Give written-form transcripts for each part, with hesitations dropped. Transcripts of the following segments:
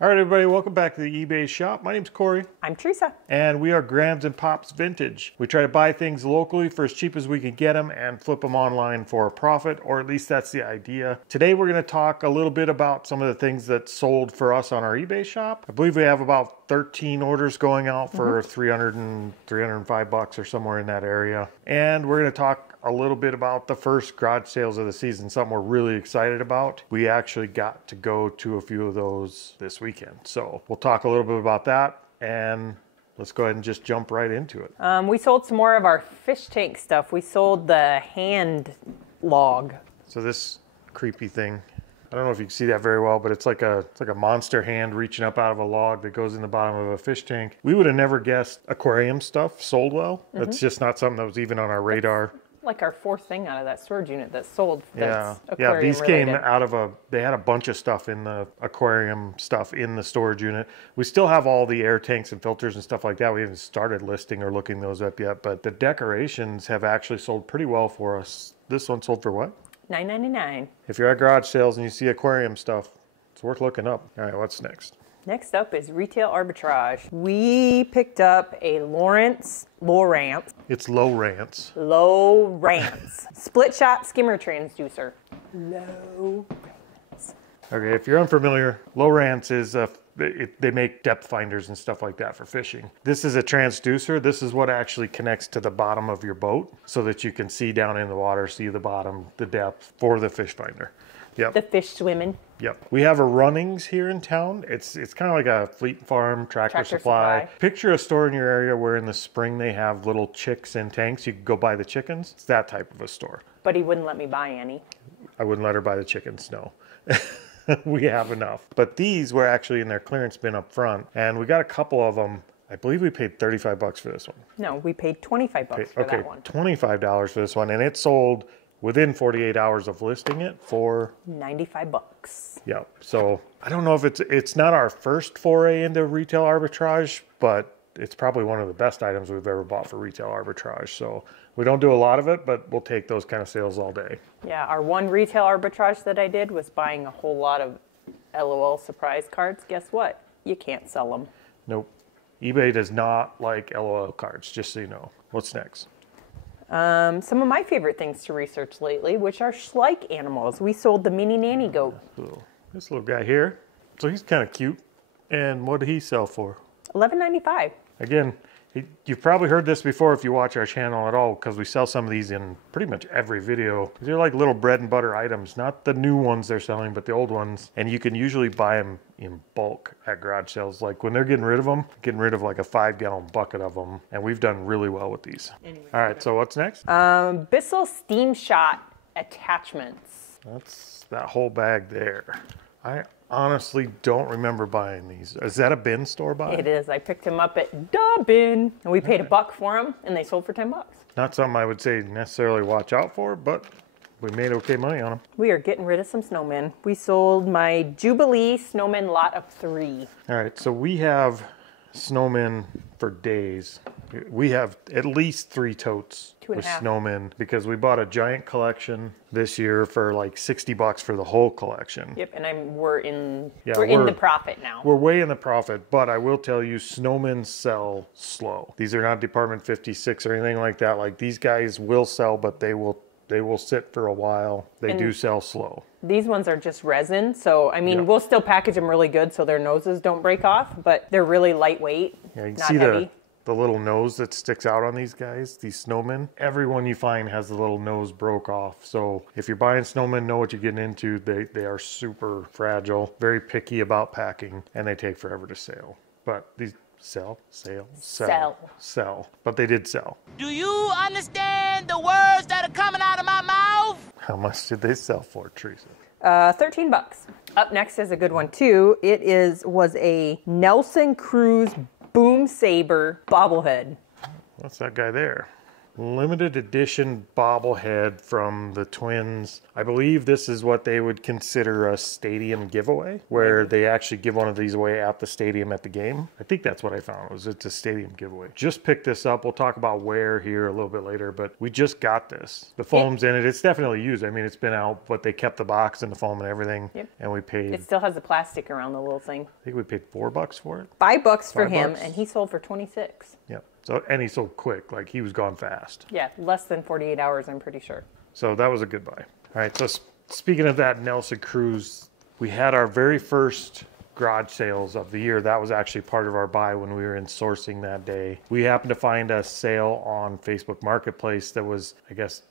All right, everybody, welcome back to the eBay shop. My name's Corey. I'm Teresa. And we are Grams and Pops Vintage. We try to buy things locally for as cheap as we can get them and flip them online for a profit, or at least that's the idea. Today, we're going to talk a little bit about some of the things that sold for us on our eBay shop. I believe we have about 13 orders going out for $305 or somewhere in that area. And we're going to talk a little bit about the first garage sales of the season, something we're really excited about. We actually got to go to a few of those this weekend. So we'll talk a little bit about that, and let's go ahead and just jump right into it. We sold some more of our fish tank stuff. We sold the hand log. So this creepy thing, I don't know if you can see that very well, but it's like a monster hand reaching up out of a log that goes in the bottom of a fish tank. We would have never guessed aquarium stuff sold well. That's just not something that was even on our radar. Like our fourth thing out of that storage unit that sold. Yeah, these related. came out of they had a bunch of stuff in the aquarium stuff in the storage unit. We still have all the air tanks and filters and stuff like that. We haven't started listing or looking those up yet, but the decorations have actually sold pretty well for us. This one sold for what? $9.99. If you're at garage sales and you see aquarium stuff, it's worth looking up. All right, what's next? Next up is retail arbitrage. We picked up a Lowrance. It's Lowrance. Lowrance. Split shot skimmer transducer. Lowrance. Okay, if you're unfamiliar, Lowrance is they make depth finders and stuff like that for fishing. This is a transducer. This is what actually connects to the bottom of your boat so that you can see down in the water, see the bottom, the depth for the fish finder. Yep. The fish swimming. Yep. We have a Runnings here in town. It's kind of like a Fleet Farm tractor supply. Picture a store in your area where in the spring they have little chicks in tanks. You can go buy the chickens. It's that type of a store. But he wouldn't let me buy any. I wouldn't let her buy the chickens, no. We have enough. But these were actually in their clearance bin up front, and we got a couple of them. I believe we paid $35 for this one. No, we paid $25 for that one. $25 for this one, and it sold within 48 hours of listing it for $95. Yeah. So I don't know if it's not our first foray into retail arbitrage, but it's probably one of the best items we've ever bought for retail arbitrage. So we don't do a lot of it, but we'll take those kind of sales all day. Yeah, our one retail arbitrage that I did was buying a whole lot of LOL surprise cards. Guess what? You can't sell them. Nope. eBay does not like LOL cards, just so you know. What's next? Some of my favorite things to research lately, which are Schleich animals. We sold the mini nanny goat. This little guy here. So he's kind of cute. And what did he sell for? $11.95. Again, you've probably heard this before if you watch our channel at all, because we sell some of these in pretty much every video. They're like little bread and butter items, not the new ones they're selling, but the old ones. And you can usually buy them in bulk at garage sales. Like when they're getting rid of them, getting rid of like a 5-gallon bucket of them. And we've done really well with these. All right, so what's next? Bissell Steam Shot attachments. That's that whole bag there. I honestly don't remember buying these. Is that a bin store buy? It is. I picked them up at the bin, and we paid $1 for them, and they sold for $10. Not something I would say necessarily watch out for, but we made okay money on them. We are getting rid of some snowmen. We sold my Jubilee snowman lot of 3. All right, so we have snowmen for days. We have at least 3 totes with snowmen because we bought a giant collection this year for like $60 for the whole collection. Yep, and we're in the profit now. We're way in the profit, but I will tell you, snowmen sell slow. These are not Department 56 or anything like that. Like these guys will sell, but they will sit for a while. They do sell slow. These ones are just resin, so I mean, we'll still package them really good so their noses don't break off, but they're really lightweight, yeah, you can not see heavy. The little nose that sticks out on these guys, these snowmen. Everyone you find has the little nose broke off. So if you're buying snowmen, know what you're getting into. They are super fragile, very picky about packing, and they take forever to sell. But these sell. But they did sell. Do you understand the words that are coming out of my mouth? How much did they sell for, Teresa? $13. Up next is a good one too. Was a Nelson Cruz Boom Saber bobblehead. What's that guy there? limited edition bobblehead from the Twins. I believe this is what they would consider a stadium giveaway, where they actually give one of these away at the stadium at the game. I think that's what I found, was it's a stadium giveaway. Just picked this up. We'll talk about where here a little bit later, but we just got this. The foam's in it. It's definitely used. I mean, it's been out, but they kept the box and the foam and everything. Yep. And we paid... It still has the plastic around the little thing. I think we paid $4 for it. $5 for him, $5. and he sold for 26. Yeah. So, and he sold quick. Like, he was gone fast. Yeah, less than 48 hours, I'm pretty sure. So that was a good buy. All right, so speaking of that Nelson Cruz, we had our very first garage sales of the year. That was actually part of our buy when we were in sourcing that day. We happened to find a sale on Facebook Marketplace that was, I guess,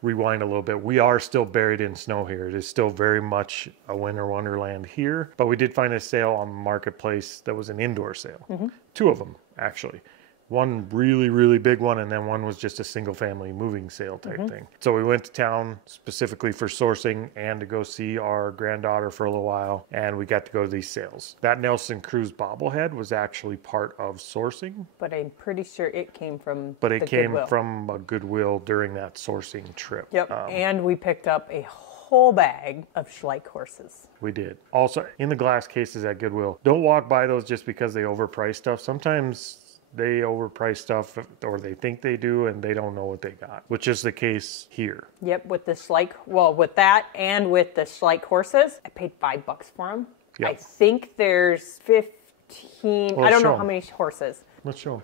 rewind a little bit. We are still buried in snow here. It is still very much a winter wonderland here, but we did find a sale on Marketplace that was an indoor sale. 2 of them, actually. One really, really big one, and then one was just a single family moving sale type thing. So we went to town specifically for sourcing and to go see our granddaughter for a little while, and we got to go to these sales. That Nelson Cruz bobblehead was actually part of sourcing. But I'm pretty sure it came from But it the came Goodwill. from a Goodwill during that sourcing trip. Yep, and we picked up a whole bag of Schleich horses. We did. Also, in the glass cases at Goodwill, don't walk by those just because they overprice stuff. Sometimes they overprice stuff, or they think they do, and they don't know what they got, which is the case here. Yep, with the Schleich, well, with that and with the Schleich horses, I paid $5 for them. Yep. I think there's 15, Well, I don't show know 'em. how many horses. Let's show 'em.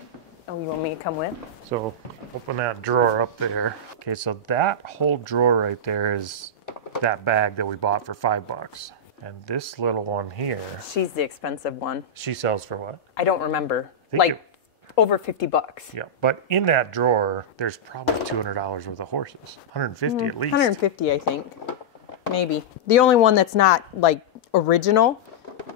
Oh, you want me to come with? So open that drawer up there. Okay, so that whole drawer right there is that bag that we bought for $5. And this little one here, She's the expensive one. she sells for what? I don't remember. think Like it- over $50. Yeah. But in that drawer, there's probably $200 worth of horses. 150 at least. 150, I think. Maybe. The only one that's not like original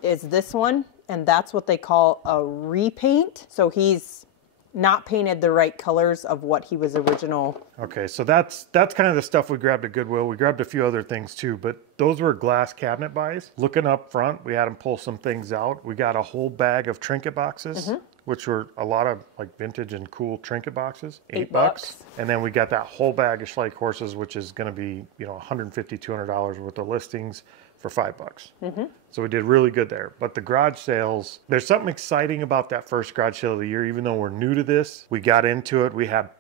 is this one, and that's what they call a repaint. So he's not painted the right colors of what he was original. Okay, so that's kind of the stuff we grabbed at Goodwill. We grabbed a few other things too, but those were glass cabinet buys. Looking up front, we had them pull some things out. We got a whole bag of trinket boxes, which were a lot of like vintage and cool trinket boxes. $8. And then we got that whole bag of Schleich horses, which is going to be, $150, $200 worth of listings for $5. So we did really good there. But the garage sales, there's something exciting about that first garage sale of the year. Even though we're new to this, we got into it. We had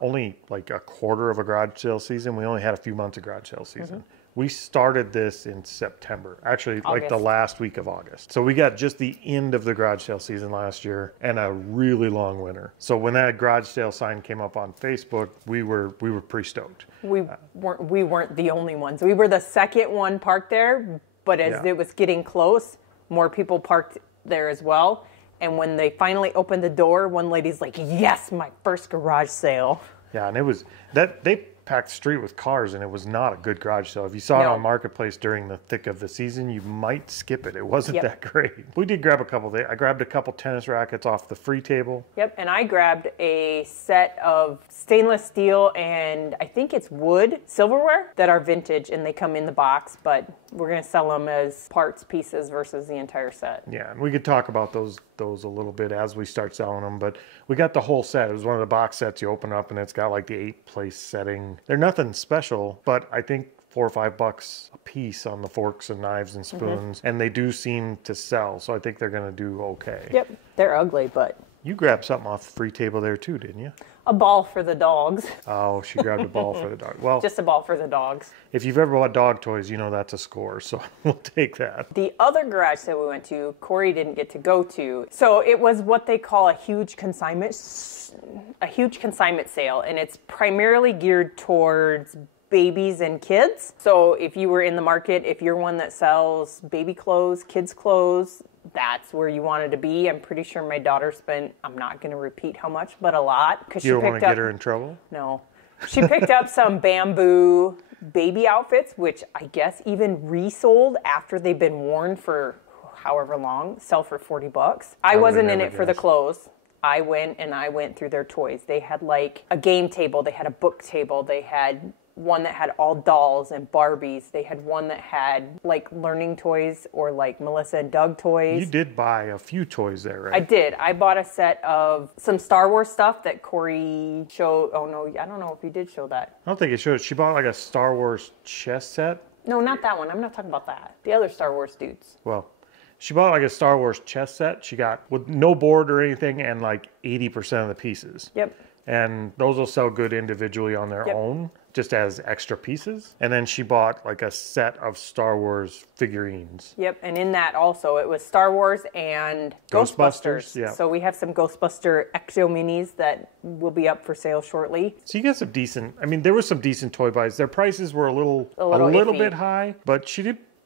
only like a quarter of a garage sale season. We only had a few months of garage sale season. We started this in September, actually like the August. last week of August. So we got just the end of the garage sale season last year and a really long winter. So when that garage sale sign came up on Facebook, we were pretty stoked. We weren't the only ones. We were the second one parked there, but as Yeah. it was getting close, more people parked there as well. And when they finally opened the door, one lady's like, "Yes, my first garage sale." Yeah, and it was that they packed the street with cars, and it was not a good garage sale. If you saw it No. on Marketplace during the thick of the season, you might skip it. It wasn't Yep. that great. We did grab a couple. I grabbed a couple tennis rackets off the free table. Yep, and I grabbed a set of stainless steel and I think it's wood silverware that are vintage and they come in the box, but we're going to sell them as parts, pieces versus the entire set. Yeah, and we could talk about those a little bit as we start selling them, but we got the whole set. It was one of the box sets you open up, and it's got like the 8-place setting. They're nothing special, but I think $4 or $5 a piece on the forks and knives and spoons, and they do seem to sell, so I think they're going to do okay. Yep, they're ugly, but You grabbed something off the free table there too, didn't you? a ball for the dogs. Oh, she grabbed a ball for the dog. Well, Just a ball for the dogs. if you've ever bought dog toys, you know that's a score, so we'll take that. The other garage sale we went to, Corey didn't get to go to. So it was what they call a huge consignment sale, and it's primarily geared towards babies and kids. So if you were in the market, if you're one that sells baby clothes, kids clothes, that's where you wanted to be. I'm pretty sure my daughter spent, I'm not going to repeat how much, but a lot. Because You don't want to get her in trouble? No. She picked up some bamboo baby outfits, which I guess even resold after they've been worn for however long, sell for $40. I wasn't in never it for the guessed. clothes. I went through their toys. They had like a game table, they had a book table, they had one that had all dolls and Barbies. They had one that had like learning toys or like Melissa and Doug toys. You did buy a few toys there, right? I did. I bought a set of some Star Wars stuff that Corey showed. Oh no, I don't know if he did show that. I don't think it showed. She bought like a Star Wars chess set. No, not that one. I'm not talking about that. The other Star Wars dudes. Well, she bought like a Star Wars chess set. She got with no board or anything and like 80% of the pieces. Yep. And those will sell good individually on their own, just as extra pieces. And then she bought like a set of Star Wars figurines. Yep, and in that also it was Star Wars and Ghostbusters. Yeah. So we have some Ghostbuster Exo Minis that will be up for sale shortly. So you got some decent, I mean, there was some decent toy buys. Their prices were a little iffy. bit high, but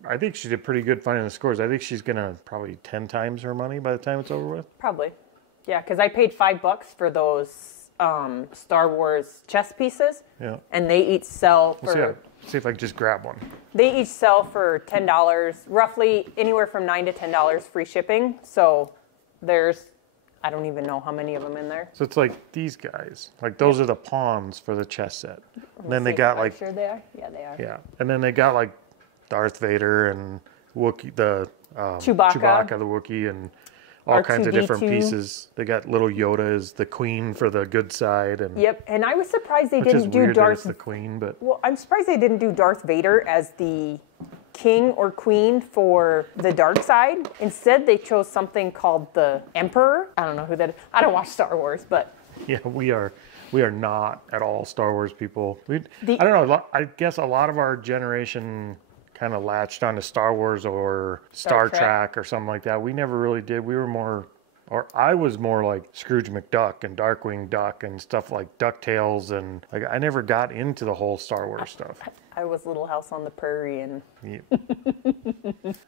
I think she did pretty good finding the scores. I think she's going to probably 10 times her money by the time it's over with. Probably. Yeah, because I paid $5 for those Star Wars chess pieces. Yeah. And they each sell for... See if I can just grab one. They each sell for $10, roughly anywhere from $9 to $10 free shipping. So there's, I don't even know how many of them in there. So it's like these guys. Like those are the pawns for the chess set. And then they got like... Sure they are? Yeah, they are. Yeah. And then they got like Darth Vader and Wookiee, the Chewbacca, the Wookiee, and all kinds of different R2-D2. pieces. They got little Yoda as the queen for the good side, and Yep, and I was surprised they which is didn't do weird that Darth. it's the queen, but Well, I'm surprised they didn't do Darth Vader as the king or queen for the dark side. Instead, they chose something called the Emperor. I don't know who that is. I don't watch Star Wars, but yeah, we are not at all Star Wars people. I don't know. I guess a lot of our generation kind of latched onto Star Wars or Star Trek or something like that. We never really did. We were more, or I was more like Scrooge McDuck and Darkwing Duck and stuff like DuckTales, and like I never got into the whole Star Wars stuff. I was Little House on the Prairie, and Yeah.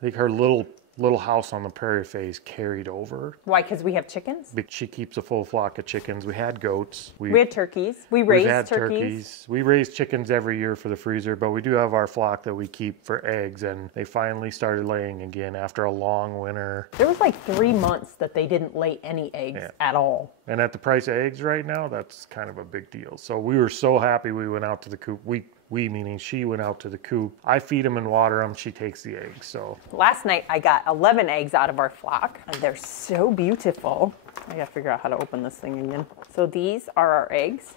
Like her little house on the prairie phase carried over. why? Because we have chickens. She keeps a full flock of chickens. We had goats. We had turkeys. We We've raised had turkeys. We raise chickens every year for the freezer, but we do have our flock that we keep for eggs, and they finally started laying again after a long winter. There was like 3 months that they didn't lay any eggs at all. And at the price of eggs right now, that's kind of a big deal. So we were so happy we went out to the coop. We meaning she went out to the coop. I feed them and water them. She takes the eggs. So Last night I got 11 eggs out of our flock, and they're so beautiful. I gotta figure out how to open this thing again. So these are our eggs.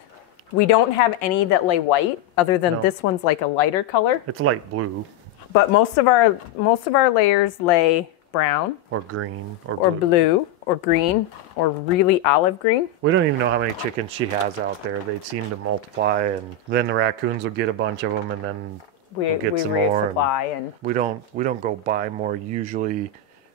We don't have any that lay white, other than this one's like a lighter color. it's light blue But most of our layers lay brown or green or blue or green or really olive green. We don't even know how many chickens she has out there. They seem to multiply, and then the raccoons will get a bunch of them, and then we'll get some more. Resupply and We don't go buy more usually.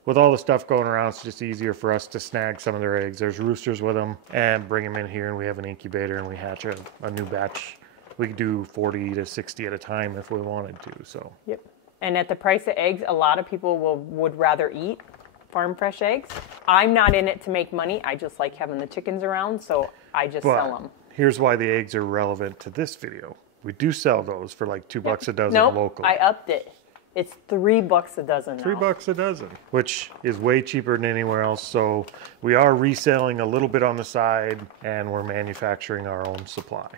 With all the stuff going around, it's just easier for us to snag some of their eggs. There's roosters with them, and bring them in here, and we have an incubator, and we hatch a new batch. We could do 40 to 60 at a time if we wanted to. So. Yep. And at the price of eggs, a lot of people would rather eat farm fresh eggs. I'm not in it to make money. I just like having the chickens around, so I just sell them. Here's why the eggs are relevant to this video. We do sell those for like $2 a dozen locally. I upped it. It's $3 a dozen now. $3 a dozen, which is way cheaper than anywhere else. So we are reselling a little bit on the side, and we're manufacturing our own supply.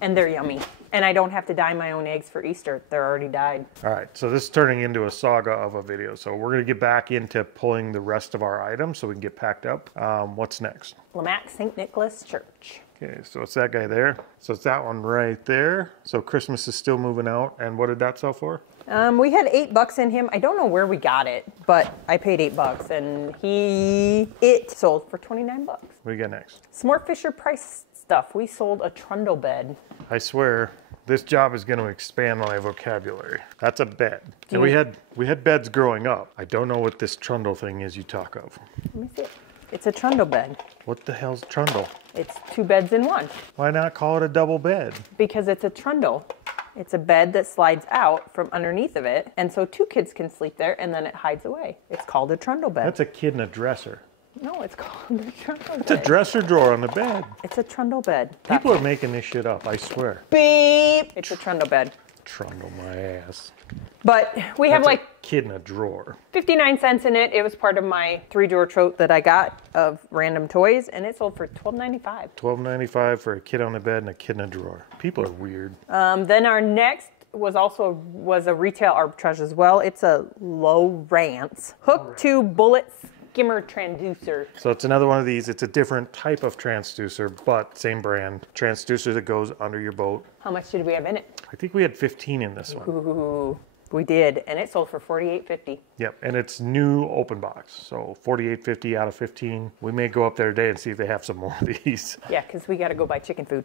And they're yummy. And I don't have to dye my own eggs for Easter. They're already dyed. All right, so this is turning into a saga of a video. So we're gonna get back into pulling the rest of our items so we can get packed up. What's next? Lamac St. Nicholas Church. Okay, so it's that guy there. So it's that one right there. So Christmas is still moving out. And what did that sell for? We had $8 in him. I don't know where we got it, but I paid $8, and it sold for $29. What do you got next? Some more Fisher Price stuff. We sold a trundle bed. I swear, this job is going to expand my vocabulary. That's a bed. And we had beds growing up. I don't know what this trundle thing is you talk of. Let me see it. It's a trundle bed. What the hell's trundle? It's 2 beds in one. Why not call it a double bed? Because it's a trundle. It's a bed that slides out from underneath of it, and so 2 kids can sleep there, and then it hides away. It's called a trundle bed. That's a kid in a dresser. No, it's called a trundle bed. It's a dresser drawer on the bed. It's a trundle bed. People are making this shit up, I swear. Beep! It's a trundle bed. Trundle my ass. But we have That's like a kid in a drawer. 59 cents in it. It was part of my 3-drawer tote that I got of random toys, and it sold for $12.95. $12.95 for a kid on the bed and a kid in a drawer. People are weird. Then our next was a retail arbitrage as well. It's a Lowrance hook to bullet skimmer transducer. So it's another one of these. It's a different type of transducer, but same brand. Transducer that goes under your boat. How much did we have in it? I think we had 15 in this one. Ooh, we did, and it sold for $48.50. Yep, and it's new open box. So $48.50 out of 15. We may go up there today and see if they have some more of these. Yeah, because we got to go buy chicken food.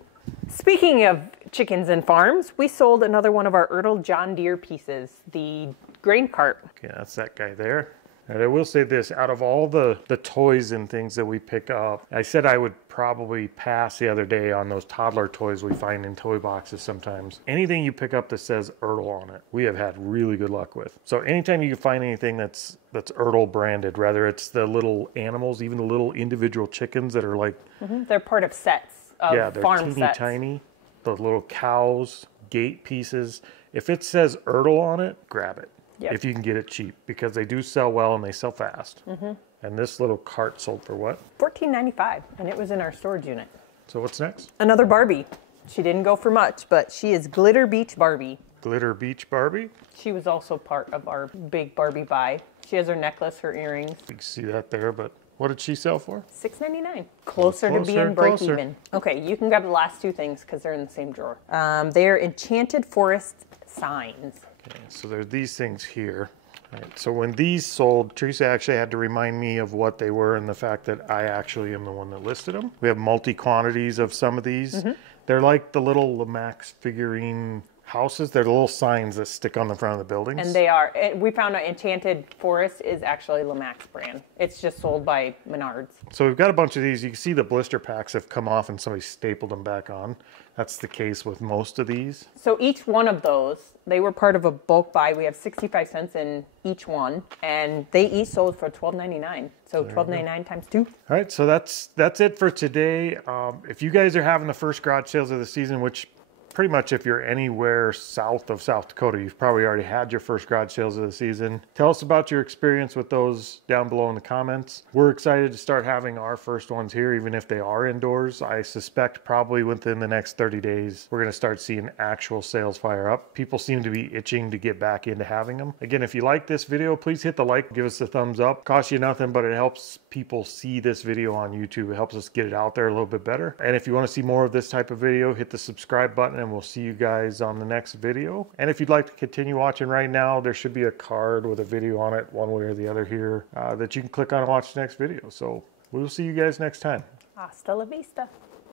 Speaking of chickens and farms, we sold another one of our Ertl John Deere pieces, the grain cart. Okay, that's that guy there. And I will say this, out of all the toys and things that we pick up, I said I would probably pass the other day on those toddler toys we find in toy boxes sometimes. Anything you pick up that says Ertl on it, we have had really good luck with. So anytime you can find anything that's Ertl branded, whether it's the little animals, even the little individual chickens that are like... They're part of sets, of farm they're teeny sets. tiny. The little cows, gate pieces. If it says Ertl on it, grab it. Yep. If you can get it cheap, because they do sell well and they sell fast. And this little cart sold for what? $14.95, and it was in our storage unit. So what's next? Another Barbie. She didn't go for much, but she is Glitter Beach Barbie. Glitter Beach Barbie. She was also part of our big Barbie buy. She has her necklace, her earrings. You can see that there, but what did she sell for? $6.99. Closer to Closer being and break closer. even. Okay, you can grab the last two things because they're in the same drawer. They're Enchanted Forest signs. Okay, so there's these things here. All right, so when these sold, Teresa actually had to remind me of what they were and the fact that I actually am the one that listed them. We have multi-quantities of some of these. They're like the little Lemax figurine houses. They're the little signs that stick on the front of the buildings. And they are. We found out Enchanted Forest is actually Lemax brand. It's just sold by Menards. So we've got a bunch of these. You can see the blister packs have come off and somebody stapled them back on. That's the case with most of these. So each one of those, they were part of a bulk buy. We have 65 cents in each one, and they each sold for $12.99. So $12.99 times 2. All right, so that's it for today. If you guys are having the first garage sales of the season, which pretty much if you're anywhere south of South Dakota, you've probably already had your first garage sales of the season. Tell us about your experience with those down below in the comments. We're excited to start having our first ones here, even if they are indoors. I suspect probably within the next 30 days, we're going to start seeing actual sales fire up. People seem to be itching to get back into having them. Again, if you like this video, please hit the like, give us a thumbs up. Costs you nothing, but it helps people see this video on YouTube. It helps us get it out there a little bit better. And if you want to see more of this type of video, hit the subscribe button and we'll see you guys on the next video. And if you'd like to continue watching right now, there should be a card with a video on it, one way or the other here, that you can click on and watch the next video. So we'll see you guys next time. Hasta la vista.